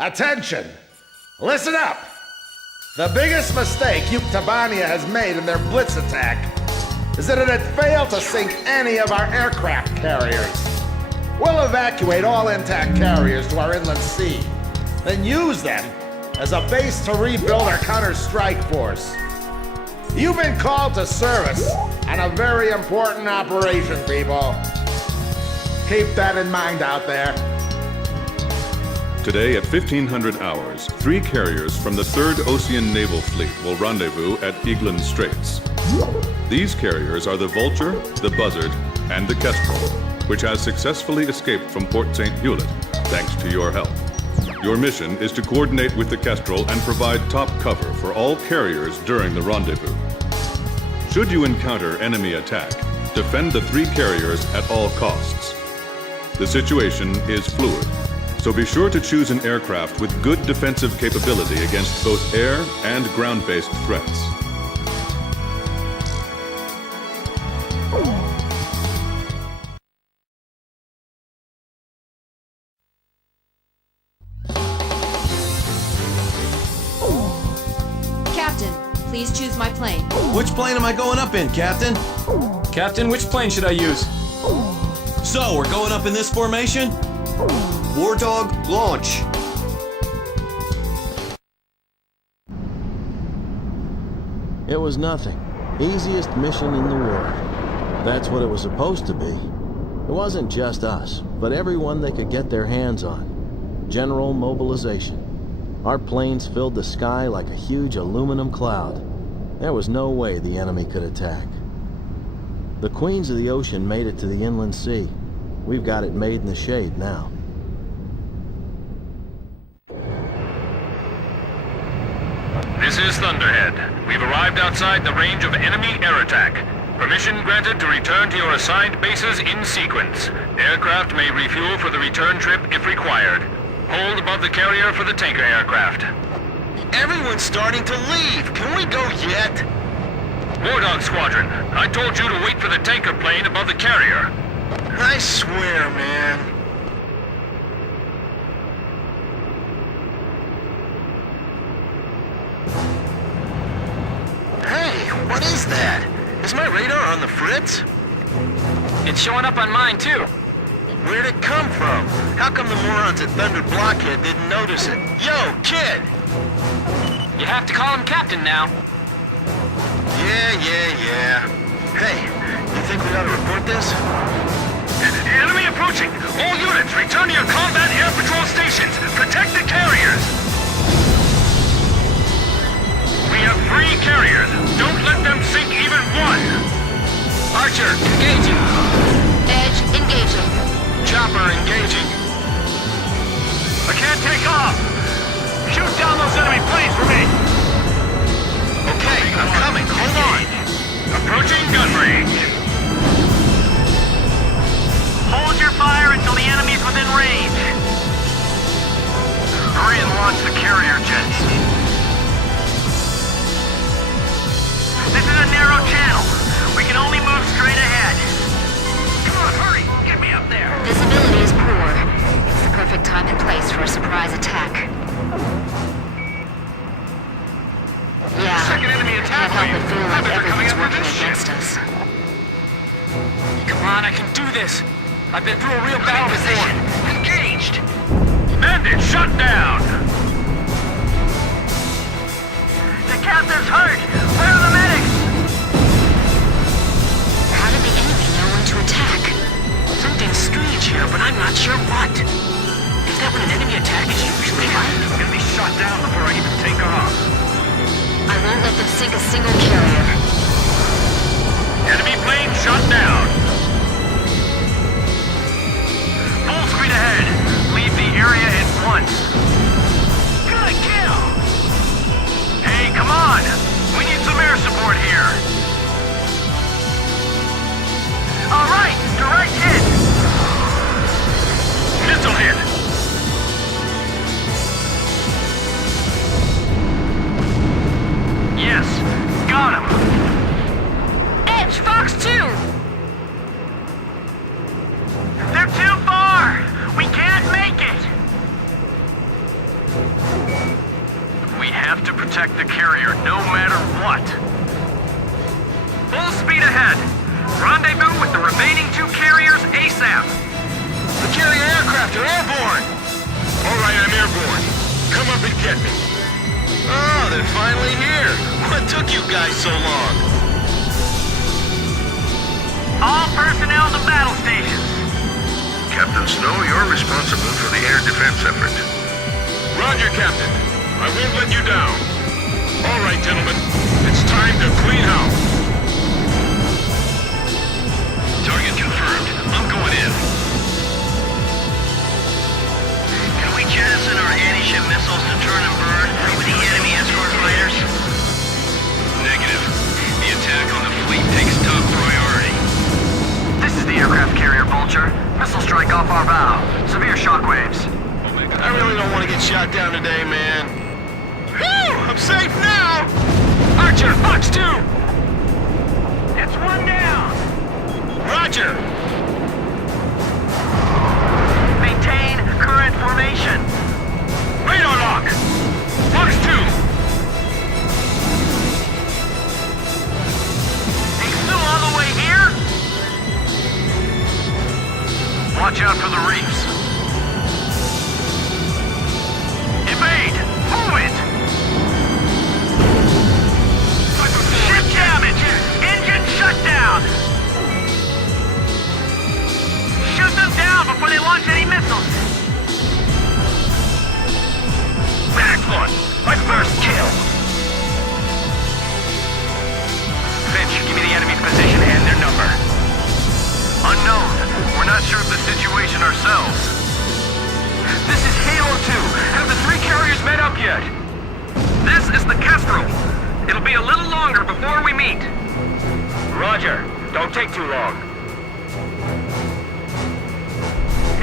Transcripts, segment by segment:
Attention! Listen up! The biggest mistake Tabania has made in their blitz attack is that it had failed to sink any of our aircraft carriers. We'll evacuate all intact carriers to our inland sea, then use them as a base to rebuild our counter-strike force. You've been called to service on a very important operation, people. Keep that in mind out there. Today at 1500 hours, 3 carriers from the 3rd Ocean Naval Fleet will rendezvous at Eglin Straits. These carriers are the Vulture, the Buzzard, and the Kestrel, which has successfully escaped from Port St. Hewlett, thanks to your help. Your mission is to coordinate with the Kestrel and provide top cover for all carriers during the rendezvous. Should you encounter enemy attack, defend the 3 carriers at all costs. The situation is fluid, so be sure to choose an aircraft with good defensive capability against both air and ground-based threats. Captain, please choose my plane. Which plane am I going up in, Captain? Captain, which plane should I use? So, we're going up in this formation? War Dog, launch! It was nothing. Easiest mission in the world. That's what it was supposed to be. It wasn't just us, but everyone they could get their hands on. General mobilization. Our planes filled the sky like a huge aluminum cloud. There was no way the enemy could attack. The Queens of the Ocean made it to the inland sea. We've got it made in the shade now. This is Thunderhead. We've arrived outside the range of enemy air attack. Permission granted to return to your assigned bases in sequence. Aircraft may refuel for the return trip if required. Hold above the carrier for the tanker aircraft. Everyone's starting to leave! Can we go yet? War Dog Squadron, I told you to wait for the tanker plane above the carrier. I swear, man. Hey, what is that? Is my radar on the fritz? It's showing up on mine, too. Where'd it come from? How come the morons at Thunder Blockhead didn't notice it? Yo, kid! You have to call him Captain now. Yeah. Hey, you think we ought to report this? Enemy approaching! All units, return to your combat air patrol stations! Protect the carriers! We have 3 carriers. Don't let them sink even one! Archer, engaging. Edge, engaging. Chopper engaging. I can't take off! Shoot down those enemy planes for me! Okay, I'm coming. Hold on. Approaching gun range. Hold your fire until the enemy's within range. Hurry and launch the carrier jets. This is a narrow channel. We can only move straight ahead. Come on, hurry! Get me up there! Visibility is poor. It's the perfect time and place for a surprise attack. Yeah, Second enemy attack can't help wave. but feel like They're coming everything's after working this ship. against us. Come on, I can do this. I've been through a real battle before. Engaged! Bandit shut down! The captain's hurt! Where are the medics? How did the enemy know when to attack? Something's strange here, but I'm not sure what. Is that what an enemy attack is usually like? I'm gonna be shot down before I even take off. I won't let them sink a single carrier. Enemy plane shot down. Full speed ahead. Leave the area at once. Good kill! Hey, come on! We need some air support here. All right, direct hit. Missile hit! Yes, got him. Edge, Fox 2! They're too far. We can't make it. carrier, no matter what. Full speed ahead. Rendezvous with the remaining 2 carriers ASAP. The carrier aircraft are airborne! Alright, I'm airborne. Come up and get me. Oh, they're finally here. What took you guys so long? All personnel to battle stations. Captain Snow, you're responsible for the air defense effort. Roger, Captain. I won't let you down. All right, gentlemen. It's time to clean house. Target confirmed. I'm going in. Can we jettison our anti-ship missiles to turn and burn with the enemy escort fighters? Negative. The attack on the fleet takes top priority. This is the aircraft carrier Vulture. Missile strike off our bow. Severe shockwaves. I really don't want to get shot down today, man. Whew! I'm safe now! Archer, Fox 2! It's one down. Roger! Maintain current formation. Radar lock! Fox 2! He's still all the way here? Watch out for the reefs. Evade! Move it! Ship damage! Engine shutdown! Shoot them down before they launch any missiles! Back one! My first kill! Finch, give me the enemy's position and their number. Unknown. We're not sure of the situation ourselves. This is Halo 2. Have the 3 carriers met up yet? This is the Kestrel. It'll be a little longer before we meet. Roger. Don't take too long.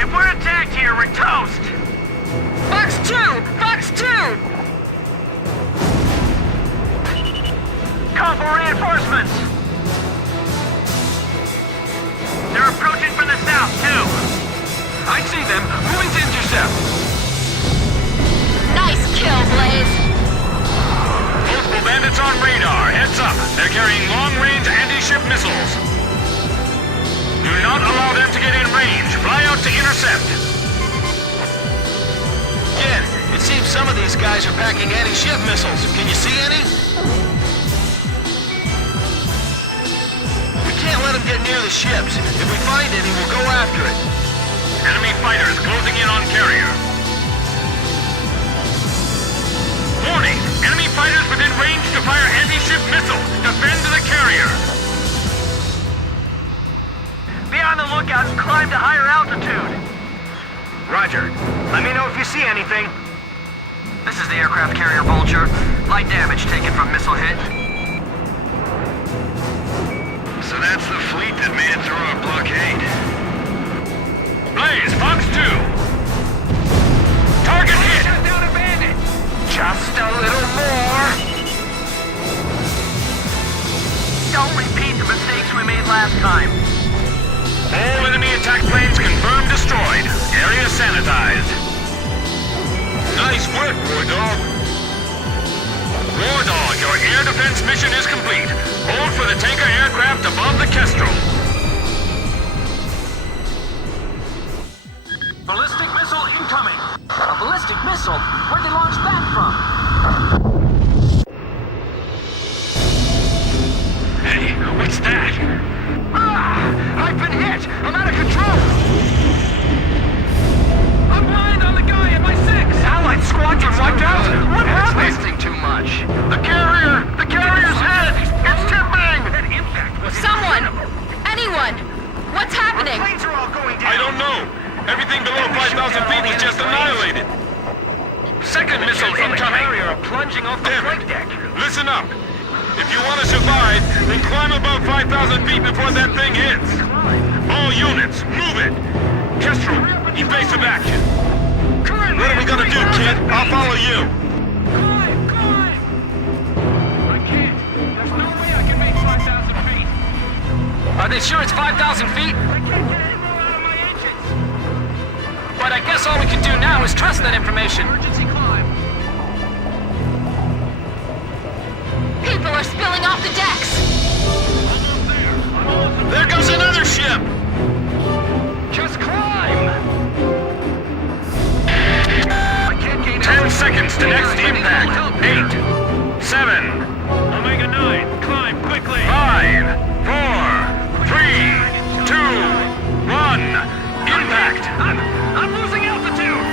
If we're attacked here, we're toast! Fox 2! Fox 2! Call for reinforcements! They're approaching from the south, too. I see them. Moving to intercept. Nice kill, Blaze! Multiple bandits on radar. Heads up. They're carrying long-range anti-ship missiles. Do not allow them to get in range. Fly out to intercept. Again, it seems some of these guys are packing anti-ship missiles. Can you see any? We can't let them get near the ships. If we find any, we'll go after it. Enemy fighters closing in on carrier. Warning! Enemy fighters within range to fire anti-ship missile. Defend the carrier. Be on the lookout and climb to higher altitude. Roger. Let me know if you see anything. This is the aircraft carrier Vulture. Light damage taken from missile hit. So that's the fleet that made it through our blockade. Blaze, Fox 2! Target hit! Shut down a bandit! Just a little more! Don't repeat the mistakes we made last time. All enemy attack planes confirmed destroyed. Area sanitized. Nice work, War Dog. War Dog, your air defense mission is complete. Hold for the tanker aircraft above the Kestrel. Ballistic missile incoming! A ballistic missile? Where'd they launch that from? Hey, what's that? Ah! I've been hit! I'm out of control! I'm blind on the guy at my 6! Allied squadron wiped out! What happened? Wasting too much. The carrier's hit! It's tipping! That impact was Someone! incredible. Anyone! What's happening? Planes are all going down. I don't know. Everything below 5,000 feet was just annihilated. Second missile From the incoming! carrier are plunging off the Damn flight it. deck. Listen up. If you want to survive, then climb above 5,000 feet before that thing hits. All units, move it. Kestrel, evasive action. What are we gonna do, kid? I'll follow you. Climb! I can't. There's no way I can make 5,000 feet. Are they sure it's 5,000 feet? I can't get any more out of my engines. But I guess all we can do now is trust that information. Emergency climb. the decks! There goes another ship! Just climb! I can't gain 10 seconds to next impact. 8, 7, Omega 9, climb quickly! 5, 4, 3, 2, 1. Impact! I'm losing altitude!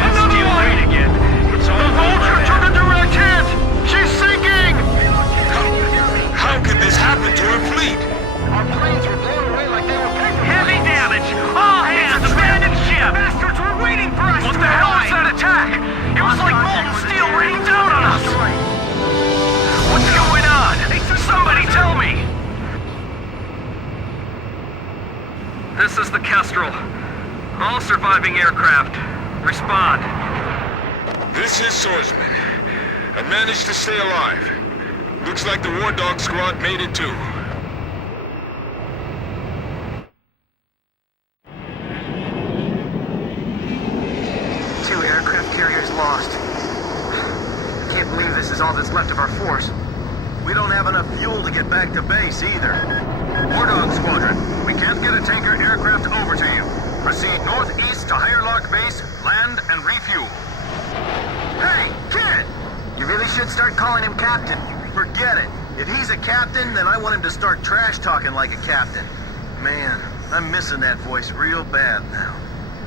Another one! Again. It's all The Vulture took a direct hit! She's sinking! How could this happen to her fleet? Our planes were blown away like they were paper. heavy damage! All hands, abandon ship! Bastards were waiting for us! What the hell was that attack? It was like molten steel raining down on us! What's going on? Somebody tell me! This is the Kestrel. All surviving aircraft. Respond. This is Swordsman. I managed to stay alive. Looks like the War Dog squad made it too. Two aircraft carriers lost. Can't believe this is all that's left of our force. We don't have enough fuel to get back to base either. War Dog Squadron, we can't get a tanker aircraft over to you. Proceed northeast to Higher Lock Base, land and refuel. Hey, kid! You really should start calling him Captain. Forget it. If he's a captain, then I want him to start trash talking like a captain. Man, I'm missing that voice real bad now.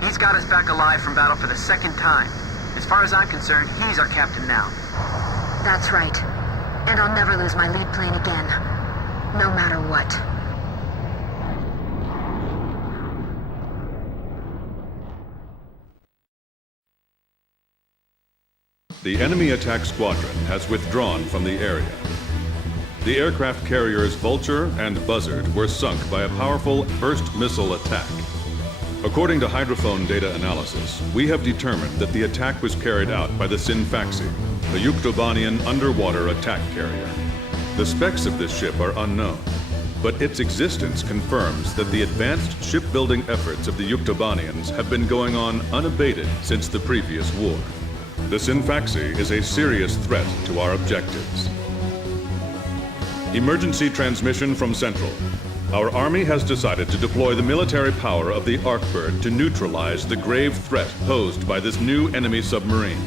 He's got us back alive from battle for the second time. As far as I'm concerned, he's our captain now. That's right. And I'll never lose my lead plane again. No matter what. The enemy attack squadron has withdrawn from the area. The aircraft carriers Vulture and Buzzard were sunk by a powerful burst missile attack. According to hydrophone data analysis, we have determined that the attack was carried out by the Sinfaxi, a Yuktobanian underwater attack carrier. The specs of this ship are unknown, but its existence confirms that the advanced shipbuilding efforts of the Yuktobanians have been going on unabated since the previous war. The Sinfaxi is a serious threat to our objectives. Emergency transmission from Central. Our Army has decided to deploy the military power of the Arkbird to neutralize the grave threat posed by this new enemy submarine.